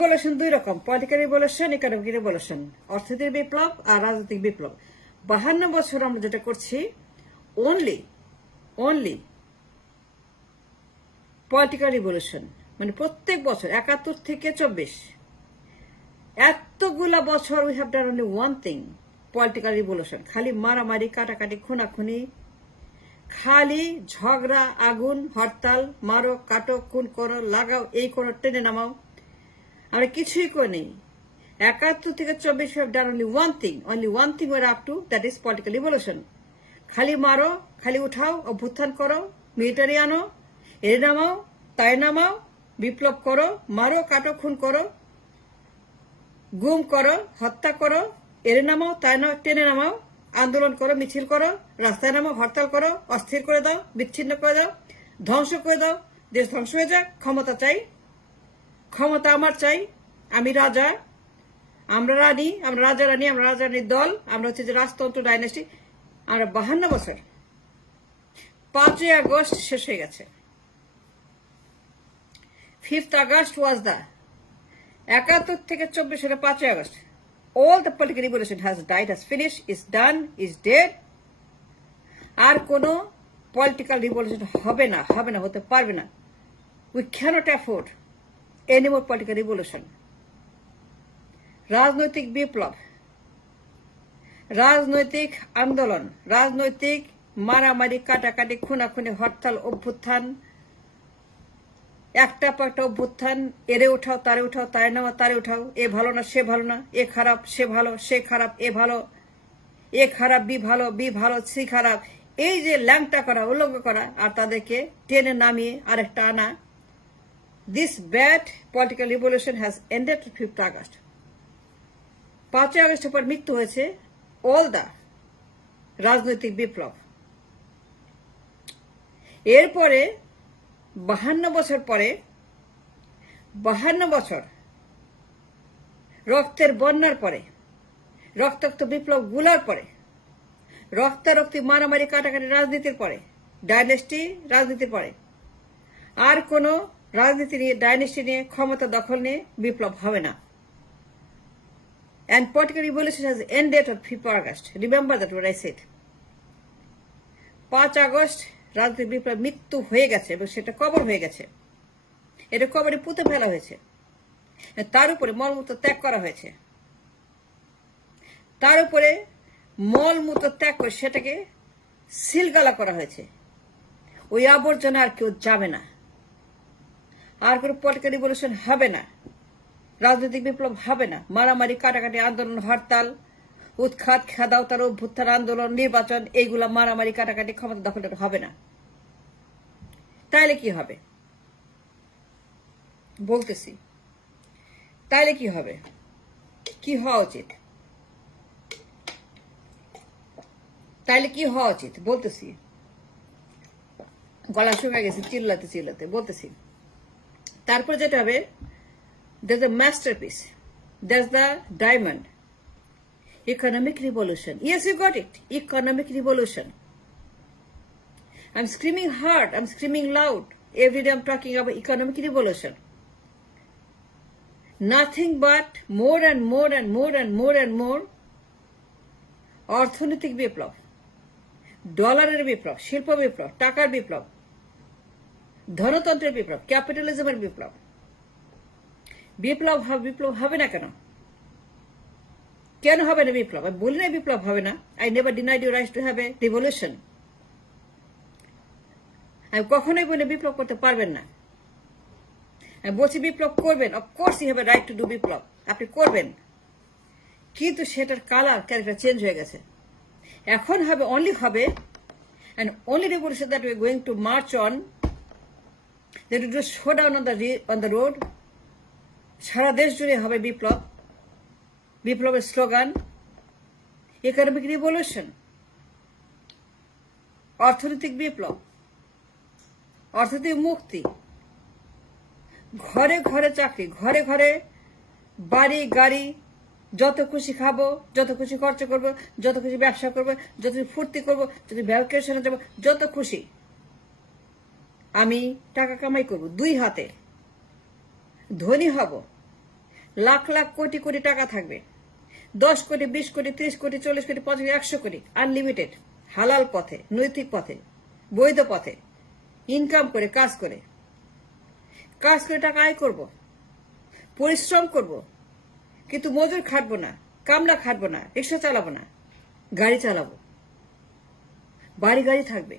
Revolution দুই রকম, political revolution, economic revolution, অর্থনৈতিক বিপ্লব আর রাজনৈতিক বিপ্লব। 52 বছর আমরা যেটা করছি অনলি পলিটিক্যাল রিভলিউশন, মানে প্রত্যেক বছর 71 থেকে 24 এতগুলা বছর we have done only one thing, political revolution. খালি মারামারি, কাটাকাটি, খুনাখুনি, খালি ঝগড়া, আগুন, হরতাল, মারো, কাটো, খুন করো, লাগাও, এই করো, টেনে নামাও, আমরা কিছুই করে নেই। 71 থেকে 24 we have done only one thing we're up to, that is political revolution. খালি মারো, খালি উঠাও, অভ্যুত্থান করো, মিলিটারি আনো, এর নামাও, তাই নামাও, বিপ্লব করো, মারো, কাটো, খুন করো, গুম করো, হত্যা করো, এর নামাও, তাই নাও, টেনে নামাও, আন্দোলন করো, মিছিল করো, রাস্তায় নামাও, হরতাল করো, অস্থির করে দাও, বিচ্ছিন্ন করে দাও, ধ্বংস করে দাও, দেশ ধ্বংস হয়ে যাক। ক্ষমতা চাই, ক্ষমতা আমার চাই, আমি রাজা, আমরা রানী, আমরা রাজা রানী, আমরা রাজা রানীর দল, আমরা হচ্ছে যে রাজতন্ত্র ডাইনেস্টি। আমরা 52 বছর, 5 আগস্ট শেষ হয়ে গেছে। 5th August was the 71 থেকে 24 সালে 5 August. All the political revolution has died, has finished, is done, is dead. আর কোনো পলিটিক্যাল রিভলিউশন হবে না, হতে পারবে না। We cannot afford any more political revolution. রাজনৈতিক বিপ্লব, রাজনৈতিক আন্দোলন, রাজনৈতিক মারামারি, কাটাকাটি, খুনাখুনি, হরতাল, অভ্যুত্থান, একটা পর একটা অভ্যুত্থান, এরে উঠাও, তারে উঠাও, তারে নাও, তারে উঠাও, এ ভালো না, সে ভালো না, এ খারাপ, সে ভালো, সে খারাপ, এ ভালো, এ খারাপ, বি ভালো, সি খারাপ, এই যে ল্যাংটা করা, উলঙ্গ করা, আর তাদেরকে টেনে নামিয়ে আরেকটা আনা। This bad political revolution has ended on 5th August. 5 আগস্টের পর মৃত্যু হয়েছে all the রাজনৈতিক বিপ্লব। এরপরে 52 বছর পরে, 52 বছর রক্তের বন্যার পরে, রক্তাক্ত বিপ্লব গুলার পরে, রক্তারক্তি, মারামারি, কাটাকাটি রাজনীতির পরে, ডাইনেস্টি রাজনীতির পরে আর কোনো রাজনীতি নিয়ে, ডাইনেস্টি নিয়ে, ক্ষমতা দখল নিয়ে বিপ্লব হবে না। And political revolution has ended on 5th August. Remember that what I said. 5 August রাজনৈতিক বিপ্লব মৃত্যু হয়ে গেছে এবং সেটা কবর হয়ে গেছে। এটা কবরে পুঁতে ফেলা হয়েছে, তার উপরে মলমূত্র ত্যাগ করা হয়েছে, তার উপরে মলমূত্র ত্যাগ করে সেটাকে সিলগালা করা হয়েছে। ওই আবর্জনা আর কেউ যাবে না, আর কোনো পলিটিক্যাল রিভলিউশন হবে না, রাজনৈতিক বিপ্লব হবে না। মারামারি, কাটাকাটি, আন্দোলন, হরতাল, উৎখাত, খেদাও, তার অভ্যুত্থান, আন্দোলন, নির্বাচন, এইগুলা মারামারি, কাটাকাটি, ক্ষমতা দখল হবে না। তাইলে কি হবে বলতেছি, তাইলে কি হবে, কি হওয়া উচিত, তাইলে কি হওয়া উচিত বলতেছি। গলা শুকা গেছে চিল্লাতে বলতেছি। তারপর যেটা হবে, there's a masterpiece, there's the diamond, economic revolution. Yes, you got it, economic revolution. I'm screaming hard, I'm screaming loud, every day I'm talking about economic revolution. Nothing but more and more অর্থনৈতিক বিপ্লব, ডলারের বিপ্লব, শিল্প বিপ্লব, টাকার বিপ্লব, ধনতন্ত্রের বিপ্লব, ক্যাপিটালিজমের বিপ্লব। বিপ্লব হবে না কেন? কেন হবে না বিপ্লব? আমি বলি না বিপ্লব হবে না। I never denied your right to have a revolution. আমি কখনোই বলি বিপ্লব করতে পারবেন না। আমি বলছি বিপ্লব করবেন, of course you have a right to do biplob, আপনি করবেন, কিন্তু সেটার কালার, ক্যারেক্টার চেঞ্জ হয়ে গেছে। এখন হবে and only revolution that we are going to march on, that we do showdown on the road. সারা দেশ জুড়ে হবে বিপ্লব, বিপ্লবের স্লোগান ইকোনমিক রিভলিউশন, অর্থনৈতিক বিপ্লব, অর্থনৈতিক মুক্তি, ঘরে ঘরে চাকরি, ঘরে ঘরে বাড়ি গাড়ি, যত খুশি খাবো, যত খুশি খরচ করবো, যত খুশি ব্যবসা করবো, যত ফুর্তি করবো, যত ভ্যাকেশনে যাবো, যত খুশি আমি টাকা কামাই করবো, 2 হাতে ধনী হব, লাখ লাখ কোটি কোটি টাকা থাকবে, 10 কোটি 20 কোটি 30 কোটি 40 কোটি 50 কোটি 100 কোটি, আনলিমিটেড, হালাল পথে, নৈতিক পথে, বৈধ পথে ইনকাম করে কাজ করে টাকা আয় করব, পরিশ্রম করব, কিন্তু মজুর খাটবো না, কামলা খাটবো না, রিক্সা চালাবো না, গাড়ি চালাবো, বাড়ি থাকবে,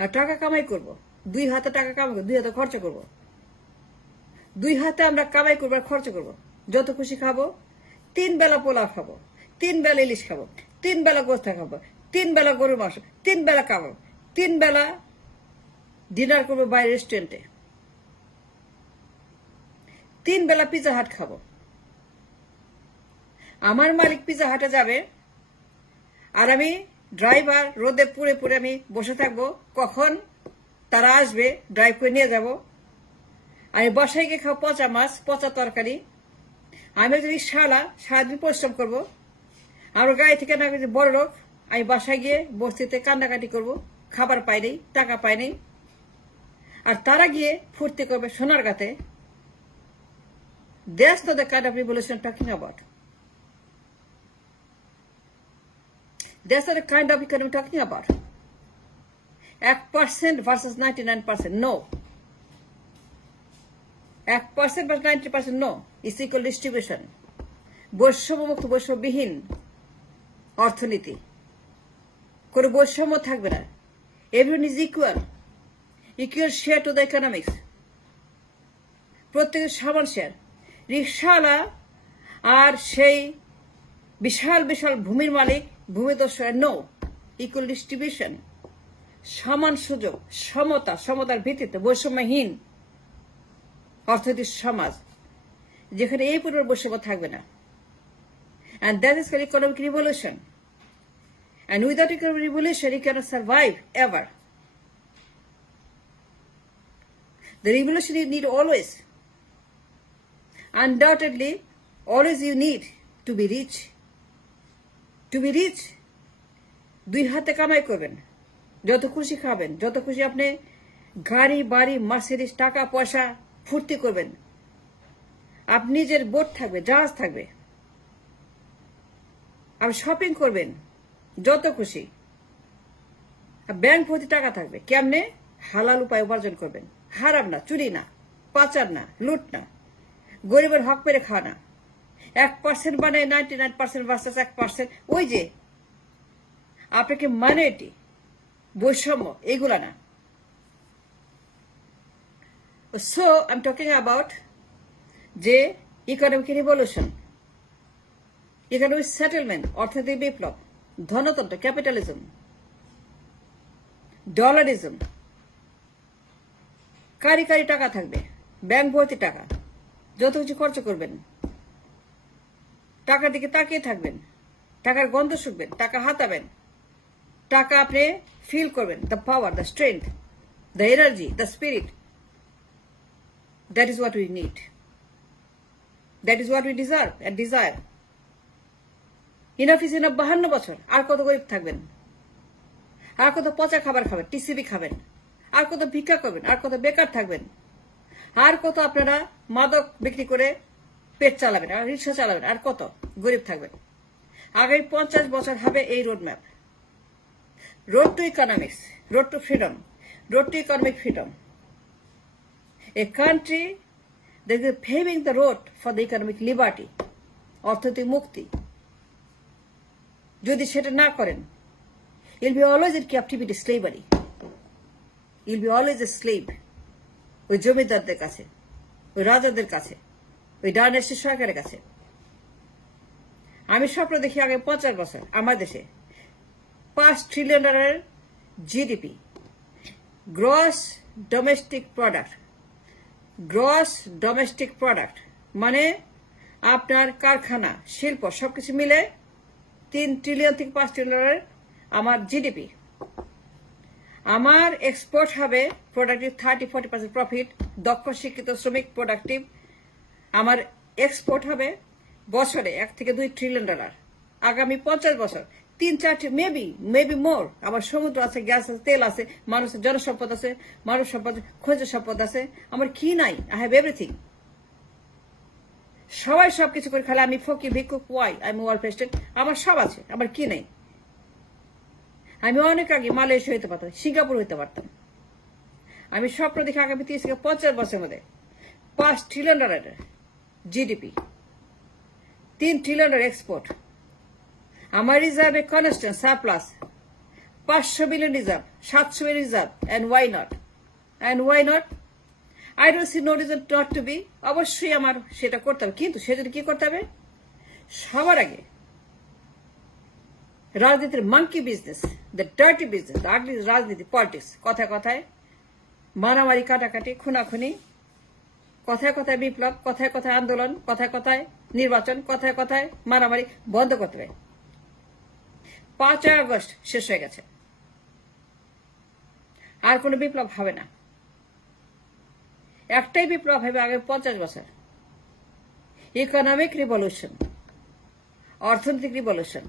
আর টাকা কামাই করব, 2 হাতে টাকা কামাই করবো, 2 হাতে খরচ করব, 2 হাতে আমরা কামাই করবো আর খরচ করবো, যত খুশি খাবো, 3 বেলা পোলাও খাবো, 3 বেলা ইলিশ খাবো, 3 বেলা গোস্ত খাবো, 3 বেলা গরুর মাংস, 3 বেলা খাবো, 3 বেলা ডিনার করবো বাইরে রেস্টুরেন্টে, 3 বেলা পিজা হাট খাবো। আমার মালিক পিজা হাটে যাবে আর আমি ড্রাইভার রোদে পুড়ে পুড়ে আমি বসে থাকবো, কখন তারা আসবে, ড্রাইভ করে নিয়ে যাব। আমি বাসায় গিয়ে খাবো পচা মাছ, পচা তরকারি। আমি একজন রিক্সাওয়ালা, সারাদিন পরিশ্রম করবো, আমার গাড়ি থেকে না বড় লোক, আমি বাসায় গিয়ে বস্তিতে কান্নাকাটি করবো, খাবার পাই নেই, টাকা পাই নেই, আর তারা গিয়ে ফুর্তি করবে সোনার গাতে। That's not the kind of revolution I'm talking about. That's not the kind of economy I'm talking about. 1% versus 99%, no. 1% versus 90%, no. It's equal distribution. বৈষম্যমুক্ত, বৈষম্যবিহীন অর্থনীতি, কোনো বৈষম্য থাকবে না। Everyone is equal share to the economics. প্রত্যেকের সমান share. রিক্সাওয়ালা আর সেই বিশাল বিশাল ভূমির মালিক, ভূমিদস্যুরা, নো। ইকুয়াল ডিস্ট্রিবিউশন, সমান সুযোগ, সমতার ভিত্তিতে বৈষম্যহীন অর্থনৈতিক সমাজ, যেখানে এই পরিমাণ বৈষম্য থাকবে না। And that is called economic revolution. And without economic revolution, you cannot survive ever. The revolution you need always. Undoubtedly, always you need to be rich. To be rich, 2 হাতে কামাই করবেন, যত খুশি খাবেন, যত খুশি আপনি গাড়ি বাড়ি মার্সিডিজ, টাকা পয়সা ফুর্তি করবেন, আপনি নিজের বোট থাকবে, জাহাজ থাকবে, আপনি শপিং করবেন যত খুশি, ব্যাংক ভর্তি টাকা থাকবে। কেমনে? হালাল উপায় উপার্জন করবেন, হারাম না, চুরি না, পাচার না, লুট না, গরিবের হক পেরে খাওয়া না। 1% মানে 99% ভার্সেস 1%, ওই যে আপনাকে মাইনরিটি, বৈষম্য, এগুলা না। So I am talking about যে ইকোনমিক রিভলিউশন, ইকোনমিক সেটেলমেন্ট, অর্থনৈতিক বিপ্লব, ধনতন্ত্র, ক্যাপিটালিজম, ডলারিজম, কারি টাকা থাকবে, ব্যাংক ভর্তি টাকা, যত কিছু খরচ করবেন, টাকার দিকে তাকিয়ে থাকবেন, টাকার গন্ধ শুকবেন, টাকা হাতাবেন, টাকা আপনি ফিল করবেন, the power, the strength, the energy, the spirit. That is what we need, that is what we deserve and desire. Enough is enough. 52 বছর আর কত গরিব থাকবেন, আর কত পচা খাবার খাবেন, টিসিবি খাবেন, আর কত ভিক্ষা করবেন, আর কত বেকার থাকবেন, আর কত আপনারা মাদক বিক্রি করে পেট চালাবেন, আর রিক্সা চালাবেন, আর কত গরিব থাকবেন। আগামী 50 বছর হবে এই road map. Road to economics, road to freedom, road to economic freedom. A country that is paving the road for the economic liberty, অর্থনৈতিক মুক্তি। যদি সেটা না করেন, you'll be always in captivity, slavery. You'll be always a slave, ওই জমিদারদের কাছে, ওই রাজাদের কাছে, ওই ডাইনাস্টিক সরকারের কাছে। আমি স্বপ্ন দেখি আগে 50 বছর আমার দেশে $5 trillion GDP, gross domestic product. Gross domestic product মানে আপনার কারখানা, শিল্প সবকিছু মিলে 3 ট্রিলিয়ন থেকে 5 ট্রিলিয়ন আমার জিডিপি। আমার এক্সপোর্ট হবে প্রোডাক্টিভ 30-40% প্রফিট, দক্ষ শিক্ষিত শ্রমিক প্রোডাক্টিভ। আমার এক্সপোর্ট হবে বছরে $1 থেকে $2 ট্রিলিয়ন। আগামী 50 বছর 3-4, মেবি মোর। আমার সমুদ্র আছে, গ্যাস আছে, তেল আছে, মানুষের জনসম্পদ আছে, মানব সম্পদ, খনিজ সম্পদ আছে। আমার কি নাই? I have everything. সবাই সবকিছু করে খালি আমি ফকির ভিক্ষুক ওয়াই আমি ওয়ার্ল্ড প্রেসিডেন্ট আমার সব আছে আমার কি নেই আমি অনেক আগে মালয়েশিয়া হইতে পারতাম সিঙ্গাপুর হইতে পারতাম আমি স্বপ্ন দেখি আগামী 30 থেকে 50 বছরের মধ্যে $5 ট্রিলিয়ন জিডিপি 3 ট্রিলিয়ন এক্সপোর্ট আমার রিজার্ভে constant surplus 500 billion reserve 700 billion reserve and why not I don't see no reason not to be অবশ্যই আমার সেটা করতে হবে কিন্তু সেটা কি করতে হবে সবার আগে রাজনীতির monkey business the dirty business ugly রাজনীতি পলিটিক্স কথায় কথায় মারামারি কাটাকাটি খুনাখুনি কথায় কথায় বিপ্লব কথায় কথায় আন্দোলন কথায় কথায় নির্বাচন কথায় কথায় মারামারি বন্ধ করতে হবে 5 আগস্ট শেষ হয়ে গেছে আর কোনো বিপ্লব হবে না একটাই বিপ্লব হবে আগে 50 বছর ইকোনমিক রিভলিউশন অর্থনৈতিক রিভলিউশন